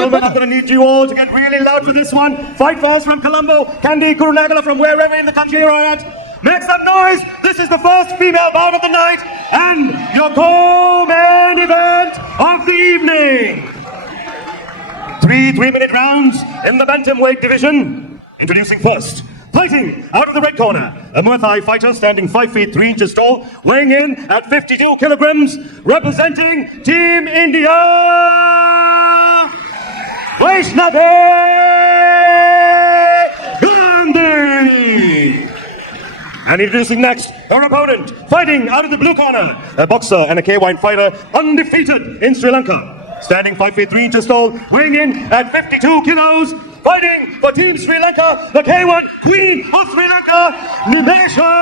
gentlemen, I'm going to need you all to get really loud for this one. Fight first from Colombo, Kandy Kurunagala from wherever in the country you're at. Make some noise! This is the first female bout of the night and your co-main event of the evening. 3 3-minute rounds in the bantamweight division. Introducing first, fighting out of the red corner, a Muay Thai fighter standing 5 feet 3 inches tall, weighing in at 52 kilograms, representing Team India, Vaishnavi Gandhi. And introducing next, her opponent, fighting out of the blue corner, a boxer and a K1 fighter, undefeated in Sri Lanka. Standing 5 feet 3 inches tall, weighing in at 52 kilos, fighting for Team Sri Lanka, the K1 Queen of Sri Lanka, Nimesha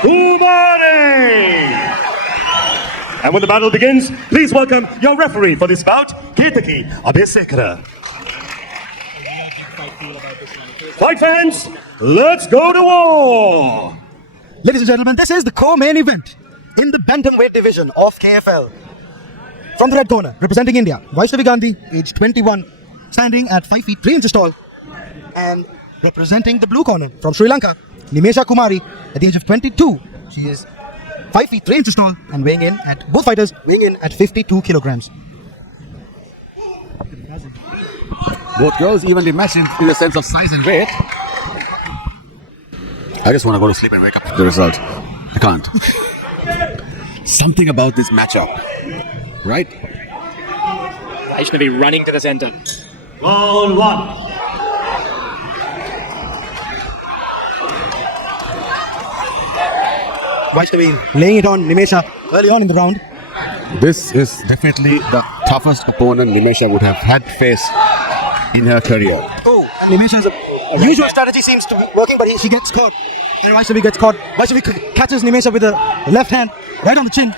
Kumari. And when the battle begins, please welcome your referee for this bout, 𝐓𝐇𝐈𝐒. Fight fans, let's go to war! Ladies and gentlemen, this is the co-main event in the bantamweight division of KFL. From the red corner, representing India, Vaishnavi Gandhi, age 21, standing at 5 feet 3 inches tall. And representing the blue corner, from Sri Lanka, Nimesha Kumari, at the age of 22. She is 5 feet 3 inches tall and both fighters weighing in at 52 kilograms. Both girls evenly matched in the sense of size and weight. I just want to go to sleep and wake up to the result. I can't. Something about this matchup, right? Vaishnavi running to the center. Round one. Vaishnavi laying it on Nimesha early on in the round. This is definitely the toughest opponent Nimesha would have had to face in her career. Oh, Nimesha's usual strategy seems to be working, but she gets caught. And Vaishnavi gets caught. Vaishnavi catches Nimesha with the left hand, right on the chin.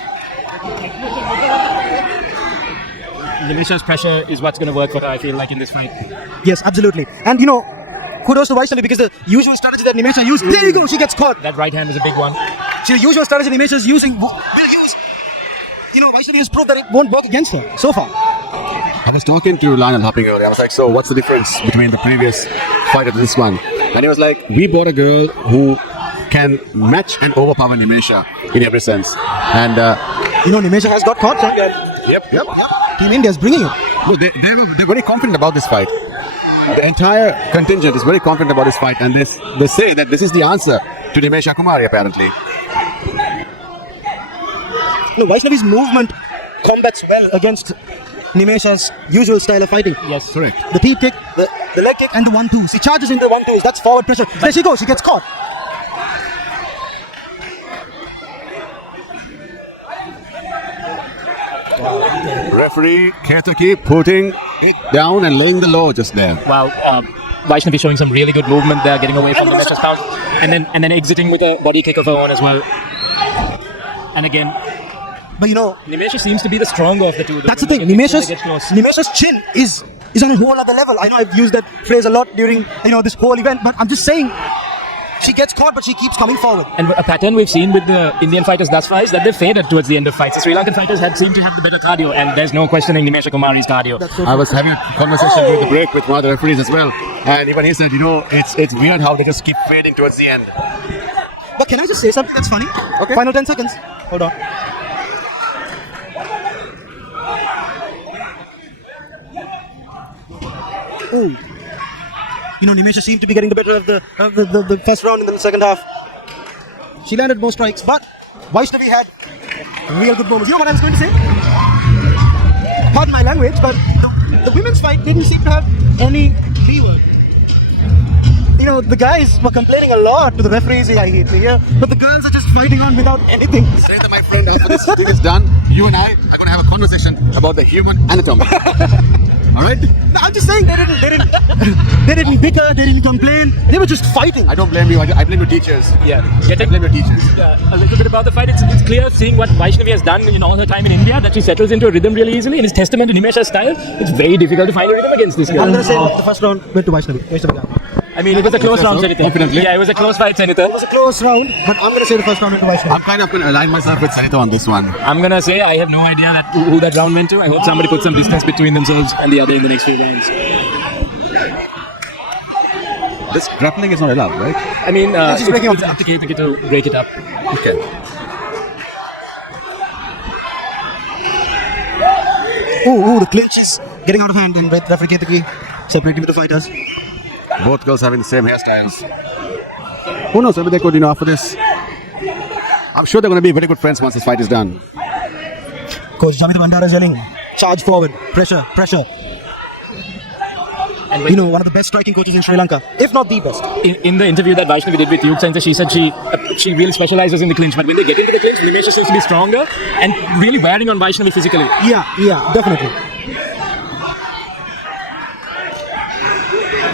Nimesha's pressure is what's going to work for her, I feel like, in this fight. Yes, absolutely. And kudos to Vaishnavi because the usual strategy that Nimesha used, there you go, she gets caught. That right hand is a big one. See, the usual strategy Nimesha is using, Vaishnavi has proved that it won't work against her so far. I was talking to Lionel Hopping earlier. I was like, so what's the difference between the previous fight and this one? And he was like, we bought a girl who can match and overpower Nimesha in every sense. And Nimesha has got caught. Yep. Team India is bringing it. No, they're very confident about this fight. The entire contingent is very confident about this fight, and they say that this is the answer to Nimesha Kumari, apparently. No, Vaishnavi's movement combats well against Nimesha's usual style of fighting. Yes, correct. The teep kick, the leg kick, and the 1-2s. She charges into 1-2s. That's forward pressure. There she goes. She gets caught. Referee 𝐓𝐇𝐈𝐒 putting it down and laying the law just there. Wow, Vaishnavi showing some really good movement there, getting away from Nimesha's pound, and then exiting with a body kick of her own as well. And again, but Nimesha seems to be the stronger of the two. That's the thing. Nimesha's chin is on a whole other level. I know I've used that phrase a lot during this whole event, but I'm just saying. She gets caught, but she keeps coming forward. And a pattern we've seen with the Indian fighters thus far is that they've faded towards the end of fights. The Sri Lankan fighters seemed to have the better cardio, and there's no questioning Nimesha Kumari's cardio. I was having a conversation during the break with one of the referees as well, and even he said, it's weird how they just keep fading towards the end. But can I just say something that's funny? Okay. Final 10 seconds. Hold on. Ooh. Nimesha seemed to be getting the better of the first round in the second half. She landed more strikes, but Vaishnavi had real good moments. You know what I was going to say? Pardon my language, but the women's fight didn't seem to have any B word. The guys were complaining a lot to the referees, I hate to hear, but the girls are just fighting on without anything. Say that, my friend, after this thing is done, you and I are going to have a conversation about the human anatomy. All right? No, I'm just saying they didn't bicker, they didn't complain. They were just fighting. I don't blame you. I blame your teachers. Yeah. I blame your teachers. A little bit about the fight. It's clear seeing what Vaishnavi has done in all her time in India, that she settles into a rhythm really easily, and it's testament to Nimesha's style. It's very difficult to find a rhythm against this girl. I'm going to say the first round went to Vaishnavi. I mean, it was a close round, Senator. Definitely. Yeah, it was a close fight, Senator. It was a close round, but I'm going to say the first round went to Vaishnavi. I'm kind of going to align myself with Sanita on this one. I'm gonna say I have no idea who that round went to. I hope somebody put some distance between themselves and the other in the next few rounds. This grappling is not allowed, right? I mean, just breaking it's up to Keithy to break it up. Okay. Oh, the clinch is getting out of hand, and referee Keithy separating with the fighters. Both girls having the same hairstyles. Who knows? Maybe they could, after this. I'm sure they're going to be very good friends once this fight is done. Coach Jamita Bandara is yelling, charge forward, pressure, pressure. And one of the best striking coaches in Sri Lanka, if not the best. in the interview that Vaishnavi did with 𝐓𝐇𝐈𝐒, she said she really specializes in the clinch. But when they get into the clinch, Nimesha seems to be stronger and really wearing on Vaishnavi physically. Yeah, definitely.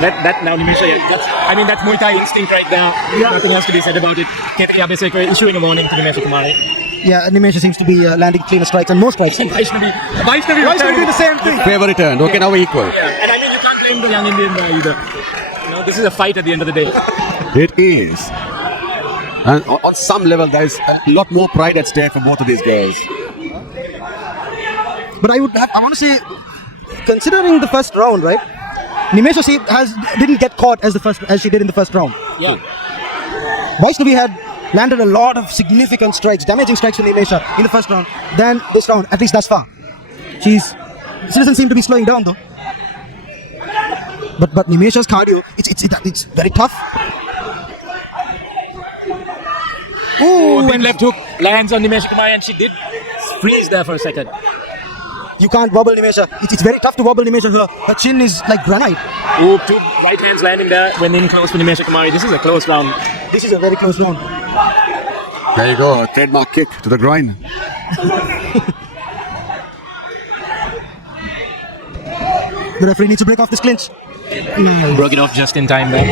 That now Nimesha, that's Muay Thai instinct right now. Nothing else to be said about it. 𝐓𝐇𝐈𝐒 issuing a warning to Nimesha Kumari. Yeah, Nimesha seems to be landing cleaner strikes and more strikes. Vaishnavi doing the same thing. Favor returned. Okay, now we're equal. And I mean, you can't blame the young Indian guy either. This is a fight at the end of the day. It is. And on some level, there is a lot more pride at stake for both of these girls. But I want to say, considering the first round, right? Nimesha didn't get caught as she did in the first round. Yeah. Vaishnavi had landed a lot of significant strikes, damaging strikes to Nimesha in the first round. Then this round, at least thus far, she doesn't seem to be slowing down though. But Nimesha's cardio, it's very tough. Oh, when left hook lands on Nimesha Kumari, and she did freeze there for a second. You can't wobble Nimesha. It's very tough to wobble Nimesha. Her chin is like granite. Oh, two right hands landing there when in close for Nimesha Kumari. This is a close round. This is a very close round. There you go, a trademark kick to the groin. The referee needs to break off this clinch. Broke it off just in time there.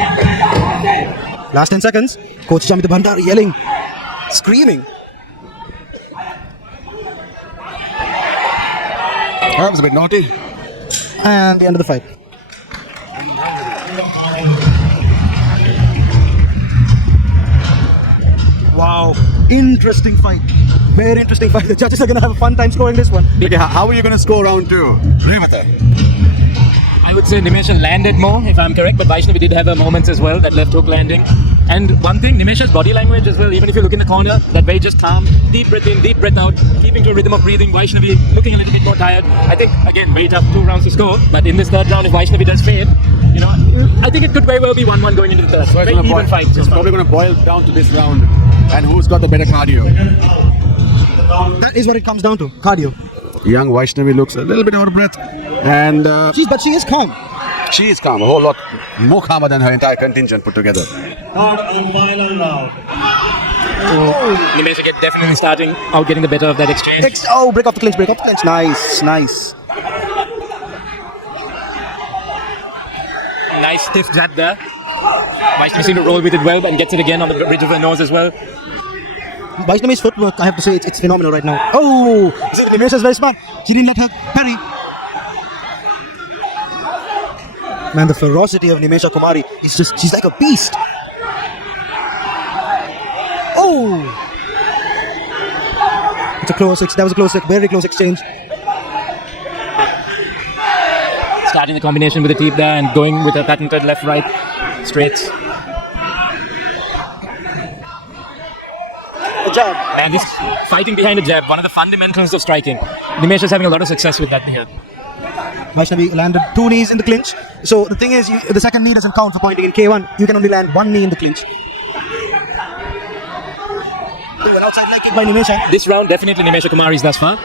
Last 10 seconds. Coach Jamita Bandara yelling, screaming. That was a bit naughty. And the end of the fight. Wow. Interesting fight. Very interesting fight. The judges are going to have a fun time scoring this one. Okay, how are you going to score round two? Revata. I would say Nimesha landed more, if I'm correct, but Vaishnavi did have her moments as well, that left hook landing. And one thing, Nimesha's body language as well, even if you look in the corner, that very just calm, deep breath in, deep breath out, keeping to a rhythm of breathing. Vaishnavi looking a little bit more tired. I think, again, very tough 2 rounds to score, but in this third round, if Vaishnavi does fade, I think it could very well be 1-1 going into the third. So very even fight. It's probably going to boil down to this round, and who's got the better cardio. That is what it comes down to, cardio. Young Vaishnavi looks a little bit out of breath, and But she is calm. she is calm, a whole lot more calmer than her entire contingent put together. Third and final round. Nimesha definitely starting out getting the better of that exchange. Break off the clinch, break off the clinch. Nice. Nice stiff jab there. Vaishnavi seemed to roll with it well and gets it again on the bridge of her nose as well. Vaishnavi's footwork, I have to say, it's phenomenal right now. Oh, Nimesha's very smart. She didn't let her parry. Man, the ferocity of Nimesha Kumari is she's like a beast. Oh! That was a close, very close exchange. Starting the combination with the teep there and going with a patented left-right straights. The jab. And this fighting behind the jab, one of the fundamentals of striking. Nimesha's having a lot of success with that here. Vaishnavi landed 2 knees in the clinch. So the thing is, the second knee doesn't count for pointing. In K1, you can only land 1 knee in the clinch. An outside leg kick by Nimesha. This round, definitely Nimesha Kumari's thus far.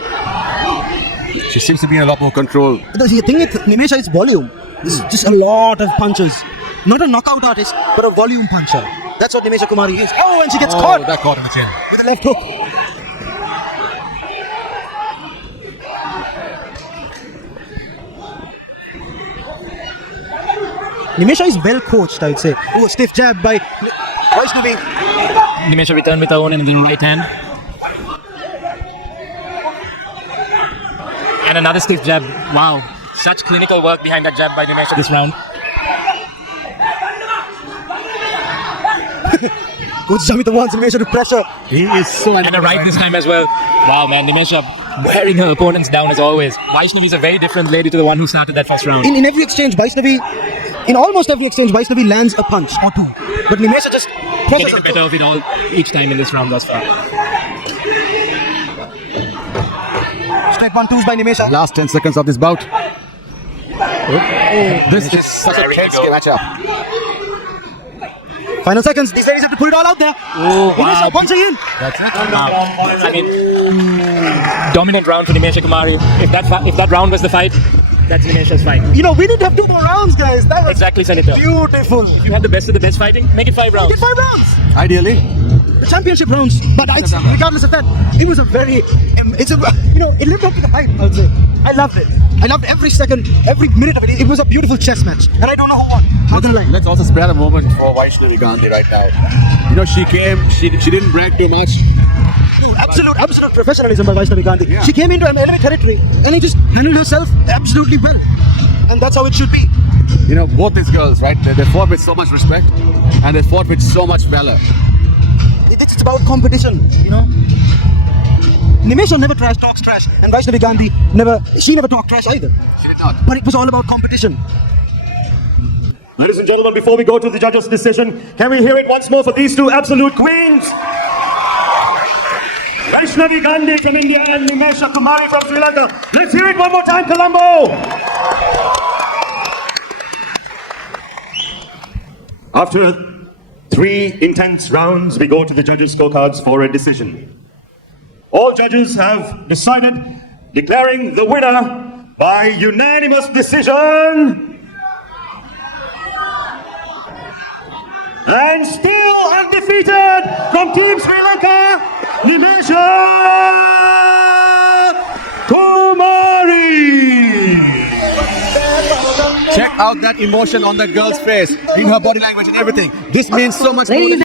She seems to be in a lot more control. The thing with Nimesha is volume. It's just a lot of punches. Not a knockout artist, but a volume puncher. That's what Nimesha Kumari is. Oh, and she gets caught That caught in the chin. with a left hook. Nimesha is well coached, I would say. Oh, stiff jab by Vaishnavi. Nimesha returned with her own in the right hand. And another stiff jab. Wow. Such clinical work behind that jab by Nimesha this round. Coach Jamita wants Nimesha to pressure. He is so And a right this time as well. Wow, man, Nimesha wearing her opponents down as always. Vaishnavi is a very different lady to the one who started that first round. In every exchange, in almost every exchange, Vaishnavi lands a punch or two. But Nimesha just presses Getting the better of it all each time in this round thus far. Straight 1-2s by Nimesha. Last 10 seconds of this bout. This is such a Ready to tense go. matchup. Final seconds. These ladies have to pull it all out there. Oh, Nimesha wow. once again. That's it. I mean, dominant round for Nimesha Kumari. If that round was the fight, that's Nimesha's fight. You know, we need to have 2 more rounds, guys. That was Exactly, Senator. beautiful. If you had the best of the best fighting, make it 5 rounds. Get 5 rounds. Ideally. The championship rounds. But regardless of that, it was a very, it lived up to the hype, I would say. I loved it. I loved every second, every minute of it. It was a beautiful chess match. And I don't know who won. Not gonna lie. Let's also spare a moment for Vaishnavi Gandhi right now. You know, she came, she didn't brag too much. Absolute professionalism by Vaishnavi Gandhi. Yeah. She came into enemy territory and he just handled herself absolutely well. And that's how it should be. You know, both these girls, right? They fought with so much respect and they fought with so much valor. It's about competition, you know. Nimesha never talks trash, and Vaishnavi Gandhi never talked trash either. She did not. But it was all about competition. Ladies and gentlemen, before we go to the judges' decision, can we hear it once more for these 2 absolute queens? Vaishnavi Gandhi from India and Nimesha Kumari from Sri Lanka. Let's hear it one more time, Colombo! After 3 intense rounds, we go to the judges' scorecards for a decision. All judges have decided, declaring the winner by unanimous decision. And still undefeated from Team Sri Lanka, Nimesha Kumari. Check out that emotion on that girl's face, in her body language and everything. This means so much more than